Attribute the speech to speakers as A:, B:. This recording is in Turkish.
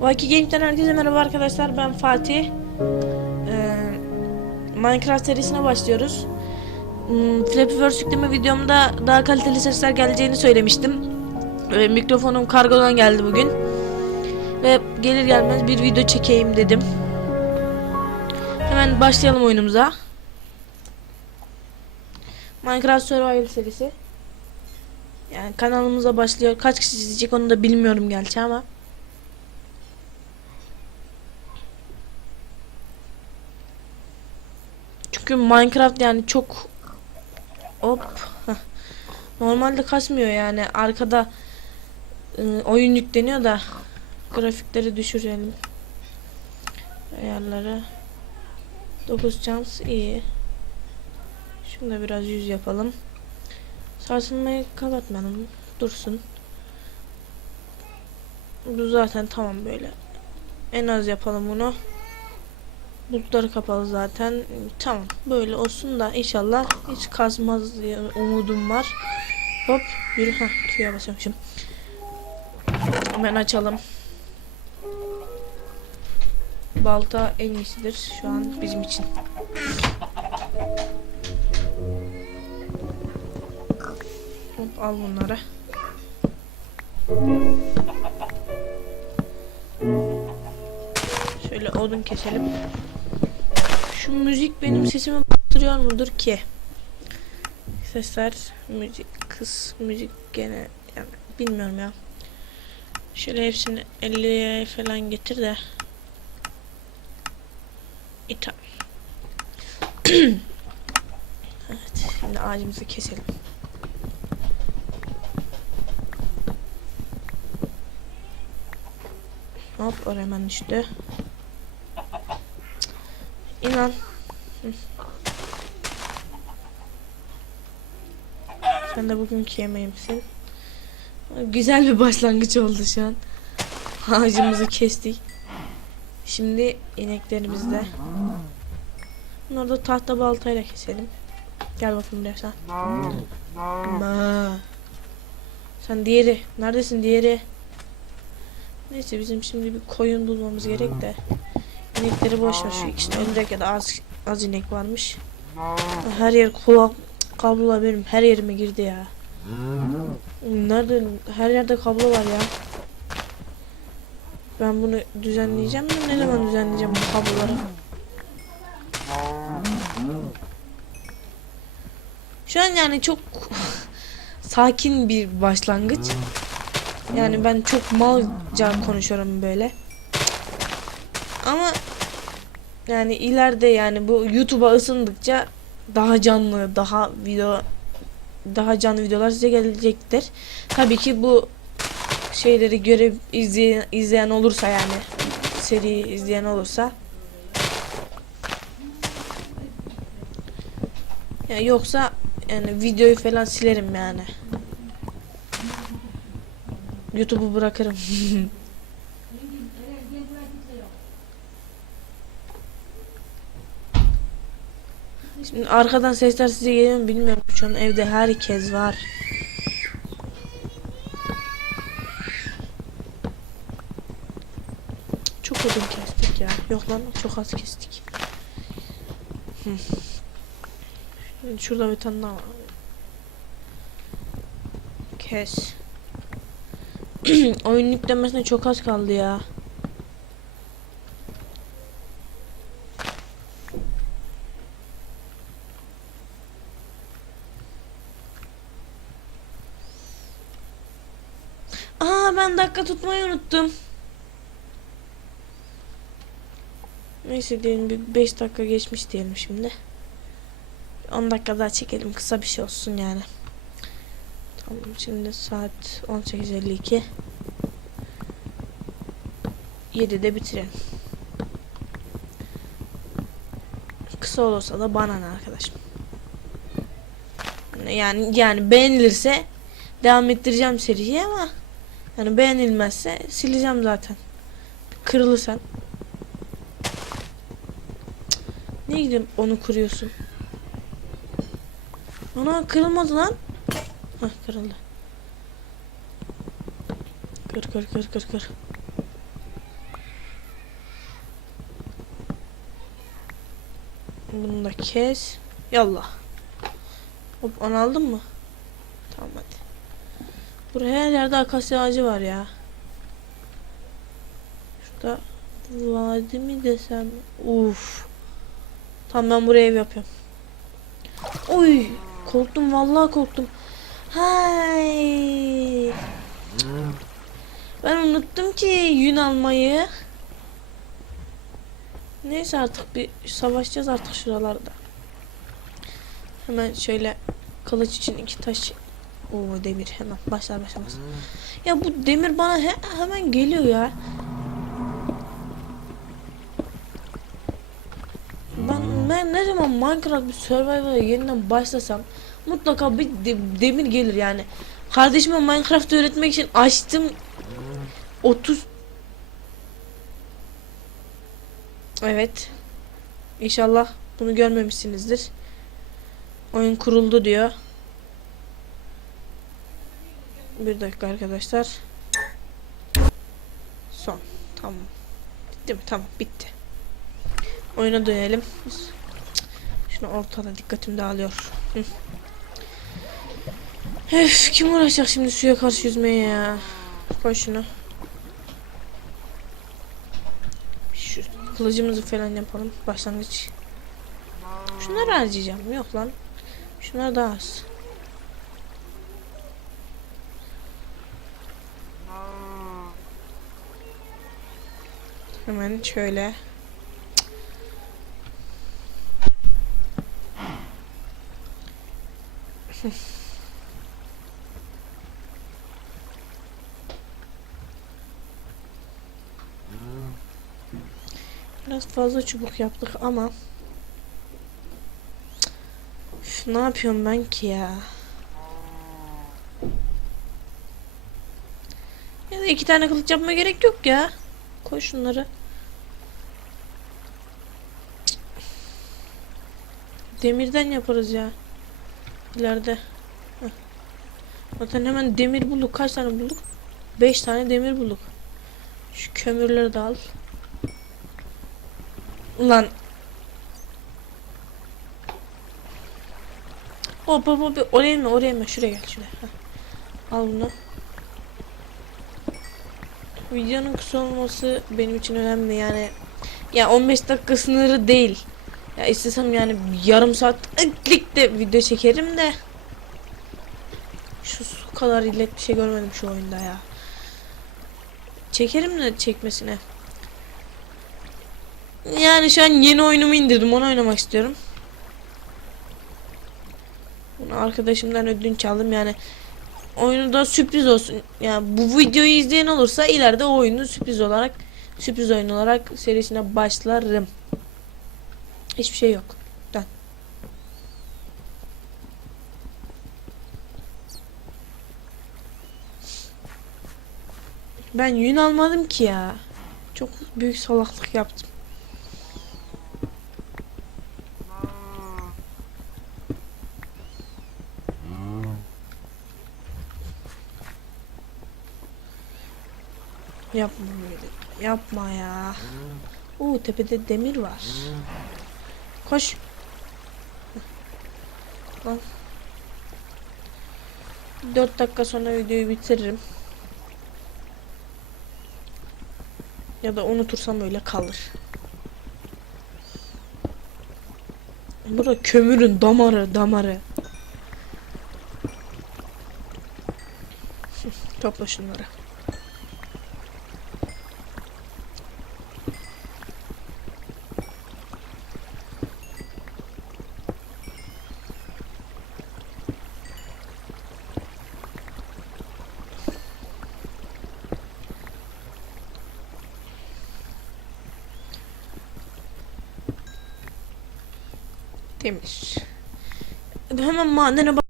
A: Vaki Games'ten herkese merhaba arkadaşlar ben Fatih. Ee, Minecraft serisine başlıyoruz. Hmm, Flappy Birds yükleme videomda daha kaliteli sesler geleceğini söylemiştim. Ee, Mikrofonum kargodan geldi bugün. Ve gelir gelmez bir video çekeyim dedim. Hemen başlayalım oyunumuza. Minecraft Survival serisi. Yani kanalımıza başlıyor. Kaç kişi izleyecek onu da bilmiyorum gerçi ama. Çünkü Minecraft yani çok hop normalde kasmıyor yani arkada ıı, oyun yükleniyor da grafikleri düşürelim. Ayarları. 9 şans iyi. Şunu da biraz yüz yapalım. Sarsılmayı kapatmayalım dursun. Bu zaten tamam böyle. En az yapalım bunu Bulutları kapalı zaten. Tamam. Böyle olsun da inşallah hiç kazmaz diye umudum var. Hop. Yürü. Heh. Q'ya basıyormuşum. Hemen açalım. Balta en iyisidir şu an bizim için. Hop al bunları. Şöyle odun keselim. Şu müzik benim sesimi bastırıyor mudur ki? Sesler, müzik, kız, müzik gene yani bilmiyorum ya. Şöyle hepsini 50'ye falan getir de. Tamam. evet, şimdi ağacımızı keselim. Hop oraya hemen düştü. İnan. Sen de bugünkü yemeğimsin. Güzel bir başlangıç oldu şu an. Ağacımızı kestik. Şimdi ineklerimizi de. Bunları da tahta baltayla keselim. Gel bakayım buraya sen. Sen diğeri. Neredesin diğeri? Neyse bizim şimdi bir koyun bulmamız gerek de. İnekleri boş ver şu ikisini ya da az az inek varmış. Her yer kulak kablolar benim her yerime girdi ya. Nerede her yerde kablo var ya. Ben bunu düzenleyeceğim de ne zaman düzenleyeceğim bu kabloları? Şu an yani çok sakin bir başlangıç. Yani ben çok malca konuşuyorum böyle. Ama yani ileride yani bu YouTube'a ısındıkça daha canlı, daha video daha canlı videolar size gelecektir. Tabii ki bu şeyleri göre izleyen, izleyen olursa yani seri izleyen olursa ya yoksa yani videoyu falan silerim yani. YouTube'u bırakırım. arkadan sesler size geliyor mu bilmiyorum. Şu an evde herkes var. Çok odun kestik ya. Yok lan çok az kestik. Şurada bir tane daha var. Kes. Oyun yüklenmesine çok az kaldı ya. Aa ben dakika tutmayı unuttum. Neyse diyelim bir 5 dakika geçmiş diyelim şimdi. 10 dakika daha çekelim kısa bir şey olsun yani. Tamam şimdi saat 18.52 7'de bitirelim. Kısa olursa da bana ne arkadaşım. Yani yani beğenilirse devam ettireceğim seriyi ama yani beğenilmezse sileceğim zaten. Kırılırsan. Niye gidip onu kuruyorsun? Ana kırılmadı lan. Hah kırıldı. Kır kır kır kır kır. Bunu da kes. Yallah. Hop onu aldın mı? Tamam hadi. Buraya her yerde akasya ağacı var ya. Şurada vadi mi desem? Uf. Tamam ben buraya ev yapıyorum. Oy. Korktum vallahi korktum. Hay. Ben unuttum ki yün almayı. Neyse artık bir savaşacağız artık şuralarda. Hemen şöyle kılıç için iki taş. Oo demir hemen başlar başlamaz. Ya bu demir bana he- hemen geliyor ya. Ben, ben ne zaman Minecraft bir Survival'a yeniden başlasam mutlaka bir de- demir gelir yani. Kardeşime Minecraft öğretmek için açtım 30 Evet. İnşallah bunu görmemişsinizdir. Oyun kuruldu diyor. Bir dakika arkadaşlar. Son. Tamam. Bitti mi? Tamam bitti. Oyuna dönelim. Şunu ortada dikkatim dağılıyor. Hı. Öf, kim uğraşacak şimdi suya karşı yüzmeye ya? Koy şunu. Şu kılıcımızı falan yapalım. Başlangıç. Şunları harcayacağım. Yok lan. Şunlar daha az. Hemen şöyle. Biraz fazla çubuk yaptık ama Üf, ne yapıyorum ben ki ya? Ya da iki tane kılıç yapmaya gerek yok ya. Koy şunları. Demirden yaparız ya. İleride. Heh. Zaten hemen demir bulduk. Kaç tane bulduk? Beş tane demir bulduk. Şu kömürleri de al. Ulan. Hop hop hop. Oraya mı? Oraya mı? Şuraya gel şuraya. Al bunu. Videonun kısa olması benim için önemli yani. Ya 15 dakika sınırı değil. Ya istesem yani yarım saatlik de video çekerim de. Şu su kadar illet bir şey görmedim şu oyunda ya. Çekerim de çekmesine. Yani şu an yeni oyunumu indirdim. Onu oynamak istiyorum. Bunu arkadaşımdan ödünç aldım yani. Oyunu da sürpriz olsun. Yani bu videoyu izleyen olursa ileride o oyunu sürpriz olarak sürpriz oyun olarak serisine başlarım. Hiçbir şey yok. Dön. Ben yün almadım ki ya. Çok büyük salaklık yaptım. Yapma böyle. Yapma ya. Oo tepede demir var. Koş. Lan. 4 dakika sonra videoyu bitiririm. Ya da unutursam öyle kalır. Bura kömürün damarı damarı. Topla şunları. Temiz. Hemen madene bak.